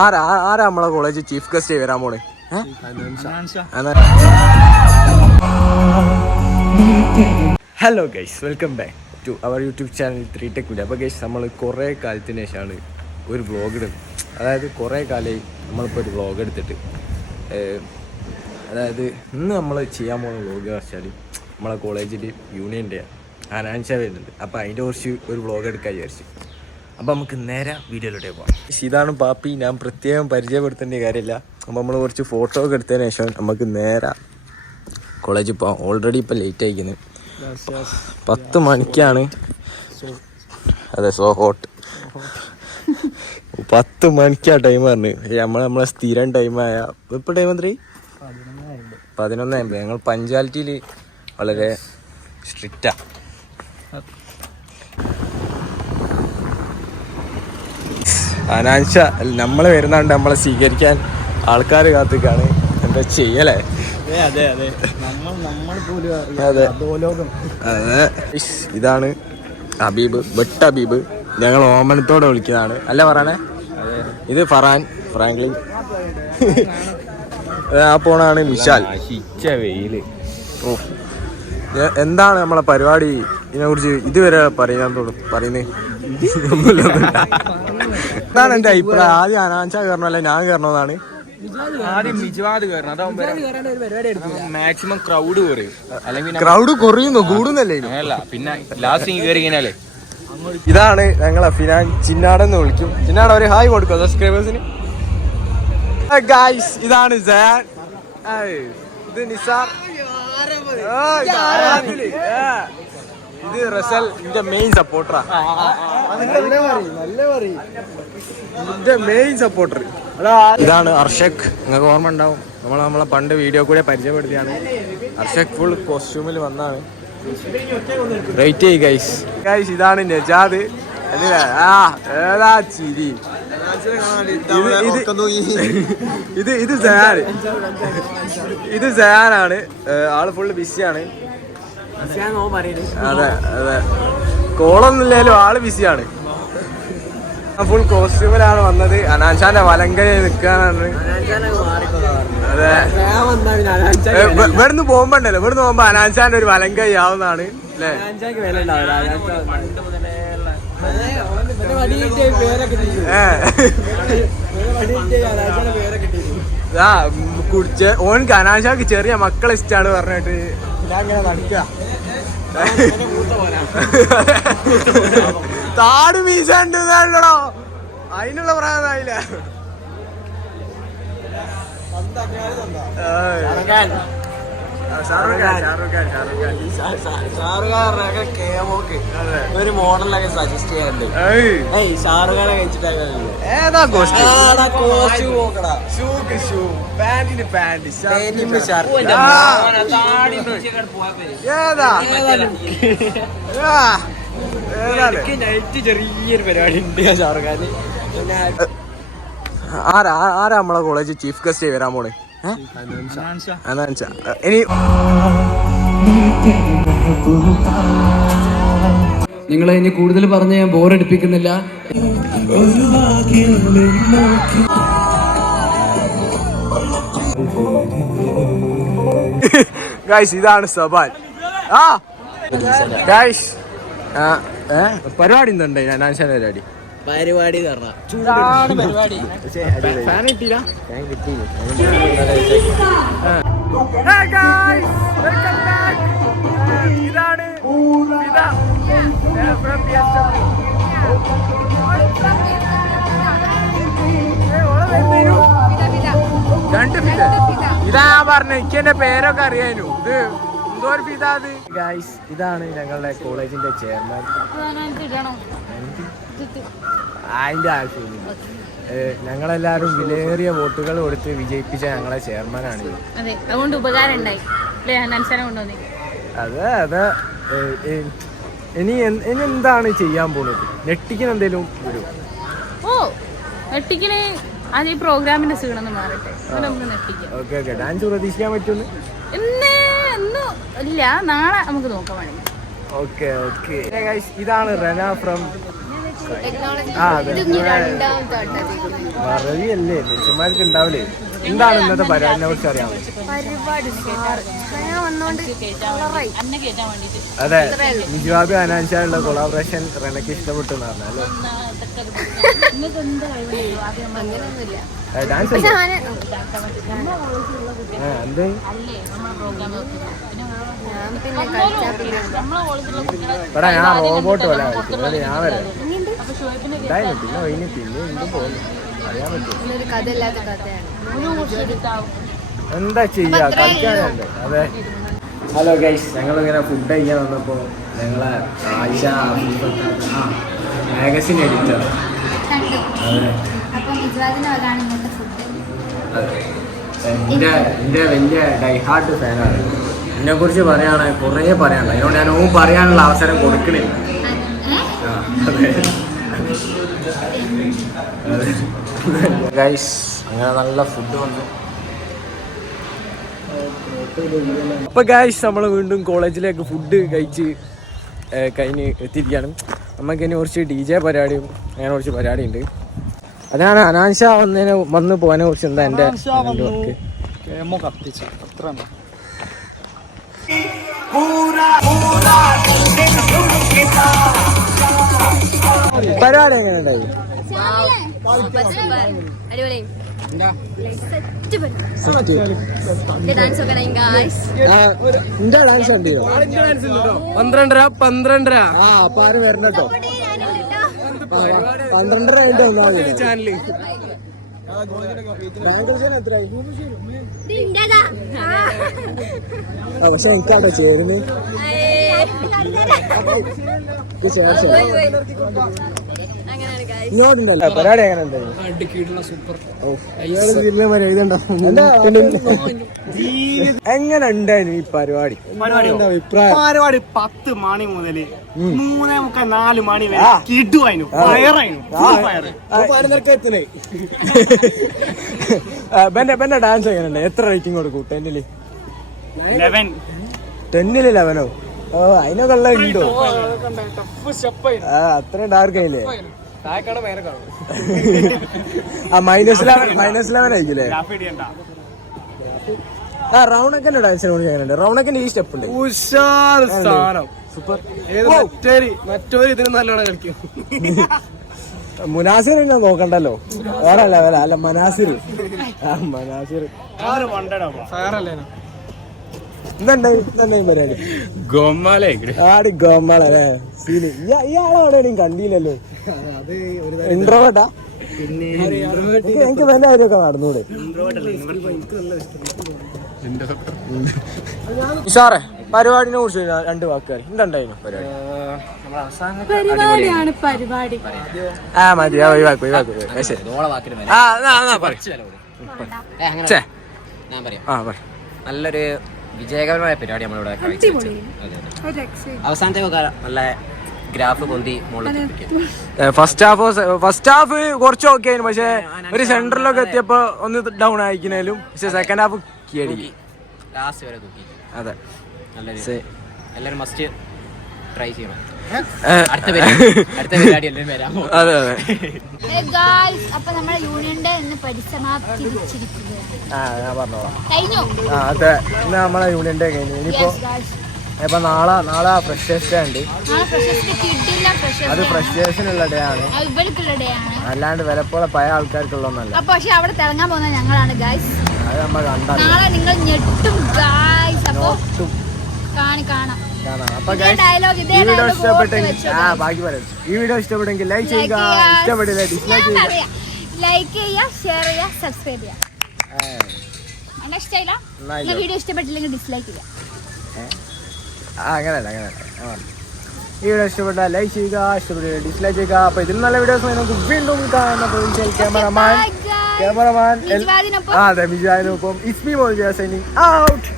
ആരാ ആരാ നമ്മളെ കോളേജ് ചീഫ് ഗസ്റ്റ് വരാൻ പോണേ hello guys welcome back to our YouTube channel three tech video അപ്പോൾ ഗൈസ് നമ്മൾ കുറേ കാലത്തിന് ശേഷമാണ് ഒരു വ്ളോഗ് ഇടുന്നത് അതായത് കുറേ കാലമായി നമ്മളിപ്പോൾ ഒരു വ്ളോഗ് എടുത്തിട്ട് അതായത് ഇന്ന് നമ്മൾ ചെയ്യാൻ പോകുന്ന വ്ളോഗ് വെച്ചാൽ നമ്മളെ കോളേജിൽ യൂണിയൻ ഡേ അനാൻഷ വരുന്നുണ്ട് അപ്പോൾ അതിന്റെ കുറിച്ച് ഒരു വ്ളോഗ് എടുക്കാൻ വിചാരിച്ചു അപ്പോൾ നമുക്ക് നേരെ വീഡിയോയിലൂടെ പോകാം ഇതാണ് പാപ്പി ഞാൻ പ്രത്യേകം പരിചയപ്പെടുത്തേണ്ട കാര്യമില്ല. അപ്പോൾ നമ്മൾ കുറച്ച് ഫോട്ടോ ഒക്കെ എടുത്തതിന് ശേഷം നമുക്ക് നേരെ കോളേജിൽ പോകാം ഓൾറെഡി ഇപ്പൊ ലേറ്റ് ആയിരിക്കുന്നു. പത്ത് മണിക്കാണ്. അതെ സോ ഹോട്ട് പത്ത് മണിക്കാ ടൈം പറഞ്ഞു. നമ്മൾ നമ്മളെ സ്ഥിരം ടൈമായ ഇപ്പൊ ടൈം എത്ര? പതിനൊന്നായി ഞങ്ങൾ പഞ്ചായത്തിൽ വളരെ സ്ട്രിക്റ്റാ അനാൻഷ നമ്മൾ വരുന്നുണ്ട് നമ്മളെ സ്വീകരിക്കാൻ ആൾക്കാർ കാത്തിക്കാണ്. എന്താ ചെയ്യലേ? അതെ അതെ അതെ. ഇതാണ് ഹബീബ് വെട്ട ഹബീബ്. ഞങ്ങൾ ഓമനത്തോടെ വിളിക്കുന്നതാണ്. അല്ല പറയണേ ഇത് ഫറാൻ ഫ്രാങ്ക്ലിൻ. ആ പോണാണ് വിശാൽ വെയിൽ. ഓ. എന്താണ് നമ്മളെ പരിപാടി? ഇതിനെ കുറിച്ച് ഇതുവരെ പറയാൻ തോന്നും പറയുന്നേ? ഒന്നുമില്ല, എന്താണ് എന്റെ അഭിപ്രായം. ആദ്യം അനാൻഷ കയറണമല്ല ഞാൻ കയറണമെന്നാണ് ആദ്യം മിജുവാദ് കയറണം. അതാവുമ്പോ മാക്സിമം ക്രൗഡ് കുറയും. അല്ലെങ്കിൽ ക്രൗഡ് കുറയുന്നു കൂടുന്നല്ലേ അല്ല പിന്നെ ലാസ്റ്റ് കയറി കഴിഞ്ഞാലേ. ഇതാണ് ഞങ്ങളെ ഫിനാൻ ചിന്നാടെന്ന് വിളിക്കും. ചിന്നാട ഒരു ഹായ് കൊടുക്കും സബ്സ്ക്രൈബേഴ്സിന് ഗായ്സ് ഇതാണ് ഇത് നിസാർ. ഇത് റസൽ എന്റെ മെയിൻ സപ്പോർട്ടറാ എന്റെ മെയിൻ സപ്പോർട്ടർ ഇതാണ് അർഷക്. നിങ്ങൾക്ക് ഓർമ്മ ഉണ്ടാവും. നമ്മൾ നമ്മളെ പണ്ട് വീഡിയോ കൂടെ പരിചയപ്പെടുത്തിയാണ്. അർഷക് ഫുൾ കോസ്റ്റ്യൂമിൽ വന്നാണ്. റേറ്റ് ചെയ് ഗൈസ് ഗൈസ് ഇതാണ് നജാദ്. അല്ലേ? ആ ഏതാ ചിരി. ഇത് ഇത് ഇത് ഇത് സയാൻ ഇത് സയാനാണ്. ആൾ ഫുള്ള് ബിസിയാണ് അതെ അതെ. കോളൊന്നുമില്ലാലും ആൾ ബിസിയാണ്. ഫുൾ കോസ്റ്റ്യൂമിലാണ് വന്നത്. അനാൻഷാന്റെ വലങ്കര നിൽക്കാനാണ് അതെ. ഇവിടുന്ന് പോകുമ്പോ ഉണ്ടല്ലോ. ഇവിടുന്ന് പോകുമ്പോ അനാൻഷാന്റെ ഒരു വലങ്കൈ ആവുന്നതാണ് അല്ലേ? കുടിച്ച് ഓൻ അനാൻഷാക്ക് ചെറിയ മക്കളെ ഇഷ്ടാണ് പറഞ്ഞിട്ട്. ഞാൻ ഇങ്ങനെ നടക്കുക. താട് മീശ ഉണ്ടോ അതിനുള്ള പ്രായമായില്ല. ഒരു മോഡലൊക്കെ സജസ്റ്റ് ചെയ്യാറുണ്ട് ഷാറുഖാനെ? ചെറിയൊരു പരിപാടി ഉണ്ട് ഷാറുഖാന്. ആരാ? ആരാ നമ്മളെ കോളേജ് ചീഫ് ഗസ്റ്റ് വരാൻ പോണേ? അനാൻഷ ഇനി നിങ്ങളെ ഇനി കൂടുതൽ പറഞ്ഞ് ഞാൻ ബോറടിപ്പിക്കുന്നില്ല. ഗൈസ് ഇതാണ് സബാൻ ആ. ഗൈസ് പരിപാടി എന്തുണ്ട്? അനാൻഷാന്റെ പരിപാടി. പരിപാടി ഇതാണ് രണ്ട് ഫിത ഇതാ ഞാൻ പറഞ്ഞു എനിക്ക് എന്റെ പേരൊക്കെ അറിയാനു. ഇത് അത് ഗൈസ് ഇതാണ് ഞങ്ങളുടെ കോളേജിന്റെ ചെയർമാൻ. അതിന്റെ ആവശ്യമില്ല. ഞങ്ങളെല്ലാരും ഞങ്ങളെല്ലാവരും വിലയേറിയ വോട്ടുകൾ കൊടുത്ത് വിജയിപ്പിച്ച ഞങ്ങളെ ചെയർമാനാണ് ആണ് അതെ അതുകൊണ്ട് ഉപകാരം ഉണ്ടായി അതെ അതെ ഏഹ്, ഇനി ഇനി എന്താണ് ചെയ്യാൻ പോകുന്നത്? ഞെട്ടിക്കുന്ന എന്തേലും വരും. ഓ ഞെട്ടിക്കണ അത് ഈ പ്രോഗ്രാമിന്റെ സീണെന്ന് മാറട്ടെ. Okay okay. ഡാൻസ് പ്രതീക്ഷിക്കാൻ പറ്റുമെന്ന്? ഇന്ന് ഇന്ന് ഇല്ല നാളെ നമുക്ക് നോക്കാൻ വേണമെങ്കിൽ. Okay okay. ഇതാണ് റെന ഫ്രം ടെക്നോളജി ആ, അതെ. മറവിയല്ലേ മനുഷ്യന്മാർക്ക് ഉണ്ടാവില്ലേ? എന്താണ് ഇന്നത്തെ പരിപാടിനെ കുറിച്ച് അറിയാം അതെ നിജുവാബി അനാൻഷായുള്ള കൊളാബറേഷൻ റെനക്ക് ഇഷ്ടപ്പെട്ടു എന്ന് പറഞ്ഞാൽ ഡാൻസ് എന്ത് അല്ലേ? നമ്മളെ പ്രോഗ്രാം പിന്നെ ഞാൻ റോബോട്ട് പോലെ ഞാൻ വരാം. പിന്നെ പിന്നെ എന്തും പോകുന്നു കഥയാണ്. എന്താ ചെയ്യാ? കളിക്കാനുണ്ട്. അതെ. ഹലോ ഗൈസ് ഞങ്ങളിങ്ങനെ ഫുഡ് കഴിക്കാൻ വന്നപ്പോൾ ഞങ്ങളെ ആയിഷ മാഗസിൻ എഡിറ്റർ എന്റെ എന്റെ എന്റെ വലിയ ഡൈഹാർട്ട് ഫാനാണ് എന്നെ കുറിച്ച് പറയുകയാണെങ്കിൽ കുറേ പറയാനുണ്ട്. അതിനോട് ഞാൻ ഓ പറയാനുള്ള അവസരം കൊടുക്കണില്ല. അതെ. ഗൈസ് അങ്ങനെ നല്ല ഫുഡ് വന്നു. അപ്പൊ ഗൈസ് നമ്മൾ വീണ്ടും കോളേജിലേക്ക് ഫുഡ് കഴിച്ച് കഴിഞ്ഞ് എത്തിയിരിക്കുകയാണ്. നമുക്ക് ഇനി കുറച്ച് ഡി ജെ പരിപാടിയും അങ്ങനെ കുറച്ച് പരിപാടി ഉണ്ട് അതാണ് അനാൻഷ വന്നതിനെ വന്ന് പോകാനെ കുറിച്ച് എന്താ എന്റെ വർക്ക് കത്തിച്ചു. അത്ര പരിപാടി എങ്ങനെ ഉണ്ടായി അടിപൊളി. ഡാൻസ് പന്ത്രണ്ടര പന്ത്രണ്ടര. ആ അപ്പൊ ആര് വരണട്ടോ പന്ത്രണ്ടര വന്നാ മതി പക്ഷെ എനിക്കാട്ടോ ഇങ്ങോട്ടുണ്ടല്ലോ. പരിപാടി എങ്ങനെ ഉണ്ടായിരുന്നു ഈ പരിപാടി? പരിപാടി പത്ത് മണി മുതൽ മൂന്നേ മുക്കാൽ നാല് മണി വരെ കിട്ടുവായിരുന്നു ഫയറായിരുന്നു ബെന്റെ ബെന്റെ ഡാൻസ് എങ്ങനെയുണ്ട്? എത്ര റേറ്റിംഗ് കൊടുക്കും ടെന്നിൽ ടെന്നിൽ ലെവനോ ഓ? അതിനൊക്കെ ഉള്ള ഉണ്ടോ? ആ അത്രയും ഡാർക്ക് ആയില്ലേ? ആ മൈനസ് ലെവൻ മൈനസ് ലെവൻ ആയിരിക്കില്ലേ? ആ റൗണക്കന്റെ ഡാൻസ് കുറിച്ച് എങ്ങനെയുണ്ട്? റൗണക്കന്റെ ഈ സ്റ്റെപ്പ് ഉണ്ട്. ഉഷാർ സ്ഥാനം. സൂപ്പർ. മറ്റൊരു ഇതിന് നല്ലോണം കളിക്കും. മുനാസിർ എന്നെ നോക്കണ്ടല്ലോ. വേറെ ലെവല അല്ല മനാസിർ. ആ മനാസിർ. പരിപാടി? ഗോമാലേ ആടി ഗോമാള അല്ലേ? സീന്. ഇയാ- ഇയാളെ എവിടെയും കണ്ടില്ലല്ലോ. ഇൻട്രോവേട്ടാ എനിക്ക് എനിക്ക് നല്ല കാര്യമൊക്കെ നടന്നൂടെ? സാറേ പരിപാടിനെ കുറിച്ച് രണ്ട് വാക്കുകൾ. എന്തുണ്ടായിരുന്നു? പരിപാടി. പരിപാടിയാണ് പരിപാടി. ആ മതി. ആ ഒഴിവാക്കും ഒഴിവാക്കും ആ ആ പറ നല്ലൊരു വിജയകരമായ പരിപാടി നമ്മളിവിടെ അവസാനത്തെ നല്ല ഗ്രാഫ് പൊന്തി മുകളിൽ ഫസ്റ്റ് ഹാഫ് ഫസ്റ്റ് ഹാഫ് കുറച്ച് ഓക്കെ ആയിരുന്നു. പക്ഷെ ഒരു സെന്ററിലൊക്കെ എത്തിയപ്പോ ഒന്ന് ഡൗൺ ആയിക്കുന്നതിലും പക്ഷെ സെക്കൻഡ് ഹാഫ് കിയടി ലാസ്റ്റ് വരെ അതെ. എല്ലാവരും മസ്റ്റ് ട്രൈ ചെയ്യണം. അടുത്ത അടുത്ത പരിപാടി എല്ലാവരും വരാൻ അതെ അതെ. ഗായ്സ് അപ്പൊ നമ്മുടെ യൂണിയന്റെ ഇന്ന് പരിസമാപ്തി ആ ഞാൻ പറഞ്ഞോളാം. കഴിഞ്ഞു? ആ അതെ. ഇന്ന് നമ്മളെ യൂണിയന്റെ കഴിഞ്ഞു. ഇനിയിപ്പോ. ഇപ്പൊ നാളെ നാളെ ഫ്രഷേഴ്സ് ഡേ ഉണ്ട്. അത് ഫ്രഷേഴ്സ് ഫ്രഷേഴ്സിനുള്ള ഡേ ആണ്. അല്ലാണ്ട് വിലപ്പോളെ പഴയ ആൾക്കാർക്കുള്ളതൊന്നല്ല അപ്പൊ പക്ഷെ അവിടെ തിളങ്ങാൻ പോകുന്നത് ഞങ്ങളാണ് ഗായ്സ് അത് നമ്മൾ കണ്ടാൽ നാളെ നിങ്ങൾ ഞെട്ടും ഗായ്സ് അപ്പൊ ഈ വീഡിയോ ഇഷ്ടപ്പെട്ടെങ്കിൽ ലൈക്ക് ചെയ്യുക ഇഷ്ടപ്പെട്ടില്ല ഡിസ്ലൈക്ക് ചെയ്യുക. ലൈക്ക് ചെയ്യുക ഷെയർ ചെയ്യുക സബ്സ്ക്രൈബ് ചെയ്യുക. ഇഷ്ടമായില്ല വീഡിയോ ഇഷ്ടപ്പെട്ടില്ലെങ്കിൽ ഡിസ്ലൈക്ക് ചെയ്യുക. അങ്ങനെയല്ല അങ്ങനെയല്ല. ഈ വീഡിയോ ഇഷ്ടപ്പെട്ടാൽ ലൈക്ക് ചെയ്യുക ഇഷ്ടപ്പെട്ടില്ല ഡിസ്ലൈക്ക് ചെയ്യുക. അപ്പൊ ഇതിൽ നല്ല വീഡിയോസ് നമുക്ക് വീണ്ടും കാണുന്ന ക്യാമറമാൻ guys. ക്യാമറമാൻ ആ അതെ മിജുവാദിനൊപ്പം. ഇസ്മി മോൾ സൈനിങ് ഔട്ട്